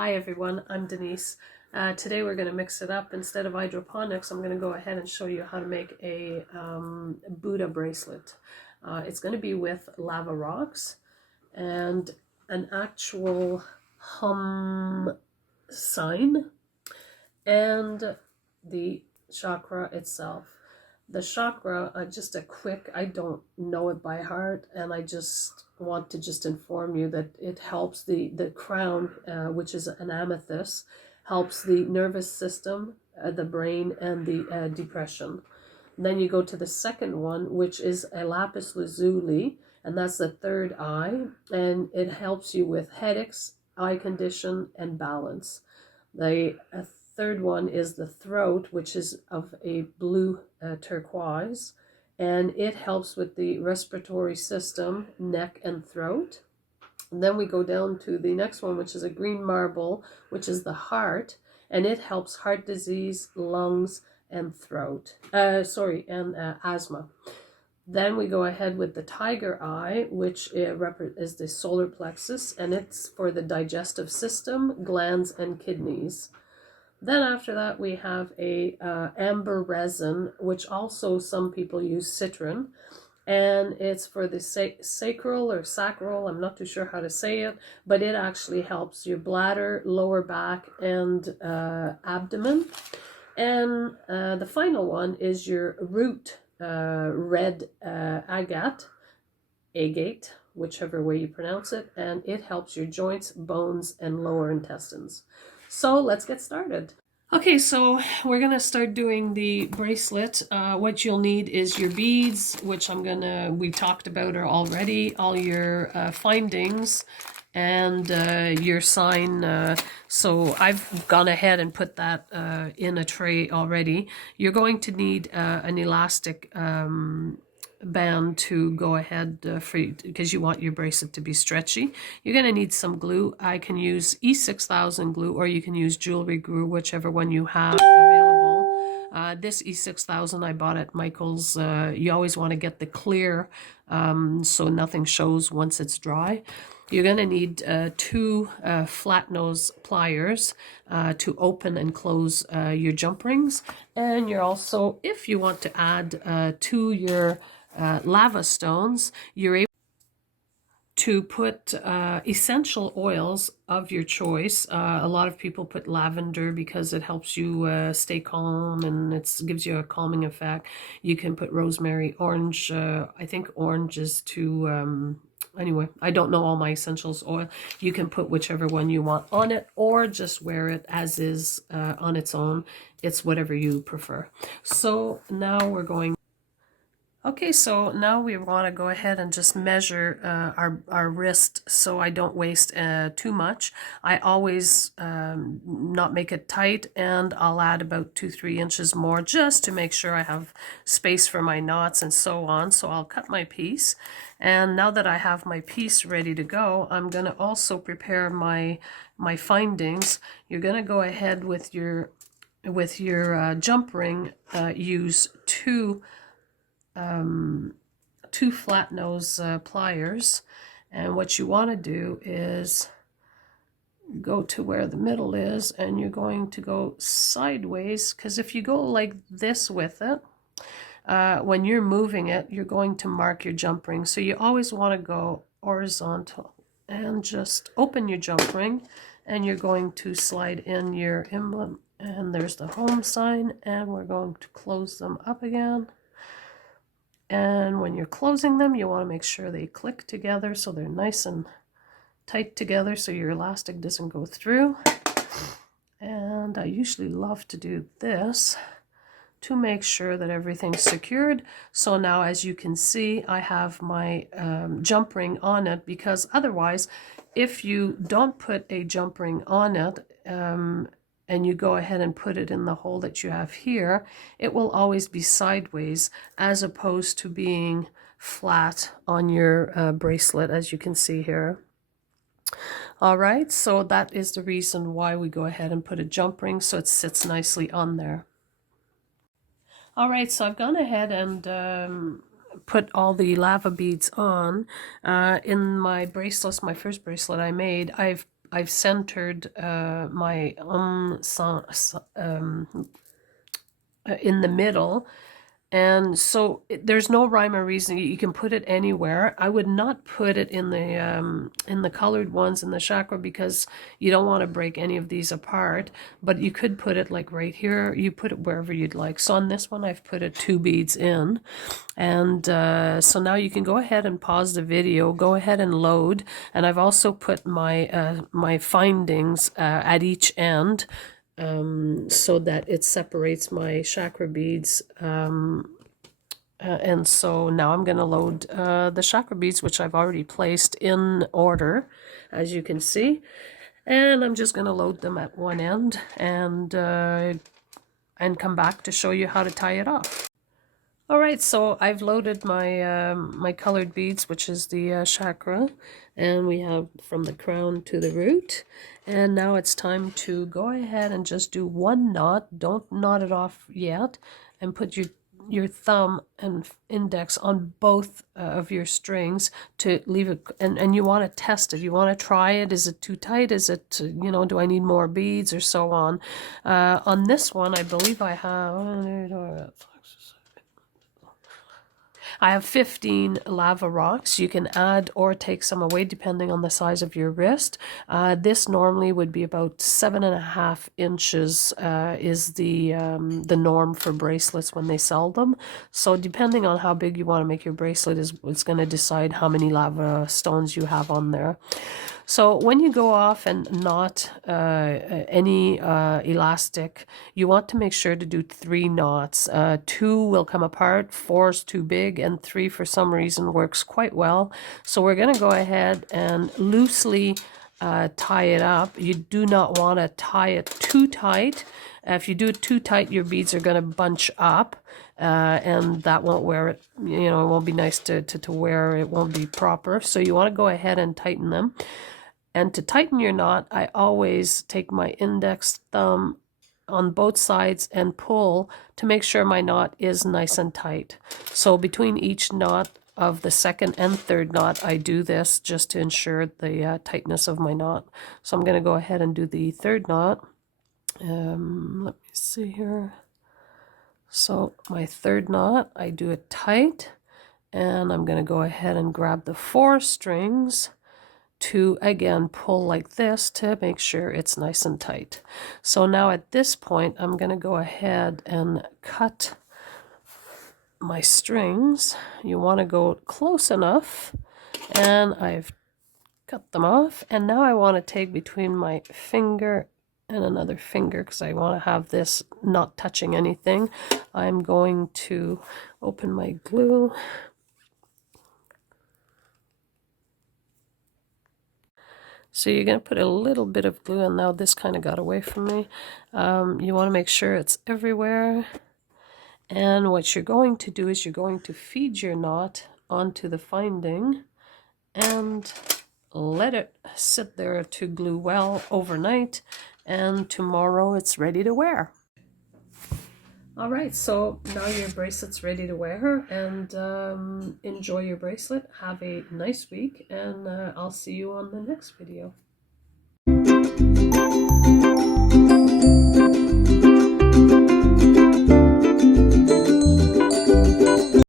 Hi everyone, I'm Denise. Today we're going to mix it up. Instead of hydroponics, I'm going to go ahead and show you how to make a Buddha bracelet. It's going to be with lava rocks and an actual hum sign and the chakra itself. The chakra, just a quick, I don't know it by heart, and I just want to just inform you that it helps the crown, which is an amethyst, helps the nervous system, the brain, and the depression. And then you go to the second one, which is a lapis lazuli, and that's the third eye, and it helps you with headaches, eye condition, and balance. The third one is the throat, which is of a blue turquoise, and it helps with the respiratory system, neck and throat. And then we go down to the next one, which is a green marble, which is the heart, and it helps heart disease, lungs, and throat. And asthma. Then we go ahead with the tiger eye, which is the solar plexus, and it's for the digestive system, glands, and kidneys. Then after that we have a amber resin, which also some people use citron, and it's for the sacral or sacral, I'm not too sure how to say it, but it actually helps your bladder, lower back, and abdomen. And the final one is your root red agate, whichever way you pronounce it, and it helps your joints, bones, and lower intestines. So let's get started. Okay, so we're gonna start doing the bracelet. What you'll need is your beads, which we talked about already, all your findings, and your sign. So I've gone ahead and put that in a tray already. You're going to need an elastic band to go ahead because you want your bracelet to be stretchy. You're going to need some glue. I can use E6000 glue, or you can use jewelry glue, whichever one you have available. This E6000 I bought at Michael's. You always want to get the clear so nothing shows once it's dry. You're going to need two flat nose pliers to open and close your jump rings. And you're also, if you want to add to your lava stones, you're able to put essential oils of your choice. A lot of people put lavender because it helps you stay calm, and it gives you a calming effect. You can put rosemary, orange. I think orange is to anyway, I don't know all my essentials oil. You can put whichever one you want on it, or just wear it as is on its own. It's whatever you prefer. So now we're going. Okay, so now we want to go ahead and just measure our wrist so I don't waste too much. I always not make it tight, and I'll add about 2-3 inches more just to make sure I have space for my knots and so on. So I'll cut my piece, and now that I have my piece ready to go, I'm going to also prepare my findings. You're going to go ahead with your jump ring, use two flat nose pliers, and what you want to do is go to where the middle is, and you're going to go sideways, because if you go like this with it, when you're moving it, you're going to mark your jump ring. So you always want to go horizontal and just open your jump ring, and you're going to slide in your emblem, and there's the home sign, and we're going to close them up again. And when you're closing them, you want to make sure they click together so they're nice and tight together so your elastic doesn't go through. And I usually love to do this to make sure that everything's secured. So now, as you can see, I have my jump ring on it, because otherwise, if you don't put a jump ring on it, and you go ahead and put it in the hole that you have here, it will always be sideways as opposed to being flat on your bracelet, as you can see here. All right, so that is the reason why we go ahead and put a jump ring, so it sits nicely on there. All right, so I've gone ahead and put all the lava beads on. In my bracelets, my first bracelet I made, I've I've centered my in the middle. And so there's no rhyme or reason. You can put it anywhere. I would not put it in the colored ones in the chakra because you don't want to break any of these apart. But you could put it like right here. You put it wherever you'd like. So on this one, I've put it 2 beads in. And so now you can go ahead and pause the video. Go ahead and load. And I've also put my my findings at each end. So that it separates my chakra beads. And so now I'm going to load the chakra beads, which I've already placed in order, as you can see. And I'm just going to load them at one end and come back to show you how to tie it off. All right, so I've loaded my my colored beads, which is the chakra, and we have from the crown to the root. And now it's time to go ahead and just do one knot. Don't knot it off yet, and put your thumb and index on both of your strings to leave it, and you want to test it. You want to try it. Is it too tight? Is it, you know, do I need more beads or so on? On this one, I believe I have 15 lava rocks. You can add or take some away depending on the size of your wrist. This normally would be about 7.5 inches is the norm for bracelets when they sell them. So depending on how big you want to make your bracelet is going to decide how many lava stones you have on there. So when you go off and knot any elastic, you want to make sure to do 3 knots. 2 will come apart, 4 is too big, and 3 for some reason works quite well. So we're going to go ahead and loosely tie it up. You do not want to tie it too tight. If you do it too tight, your beads are going to bunch up. And that won't wear it, you know, it won't be nice to wear, it won't be proper. So you want to go ahead and tighten them. And to tighten your knot, I always take my index thumb on both sides and pull to make sure my knot is nice and tight. So between each knot of the second and third knot, I do this just to ensure the tightness of my knot. So I'm going to go ahead and do the third knot. Let me see here. So my third knot, I do it tight, and I'm going to go ahead and grab the 4 strings to again pull like this to make sure it's nice and tight. So now at this point, I'm going to go ahead and cut my strings. You want to go close enough, and I've cut them off. And now I want to take between my finger and another finger, because I want to have this not touching anything. I'm going to open my glue. So you're going to put a little bit of glue, and now this kind of got away from me. You want to make sure it's everywhere. And what you're going to do is you're going to feed your knot onto the finding and let it sit there to glue well overnight, and tomorrow it's ready to wear. All right, so now your bracelet's ready to wear, and enjoy your bracelet. Have a nice week, and I'll see you on the next video.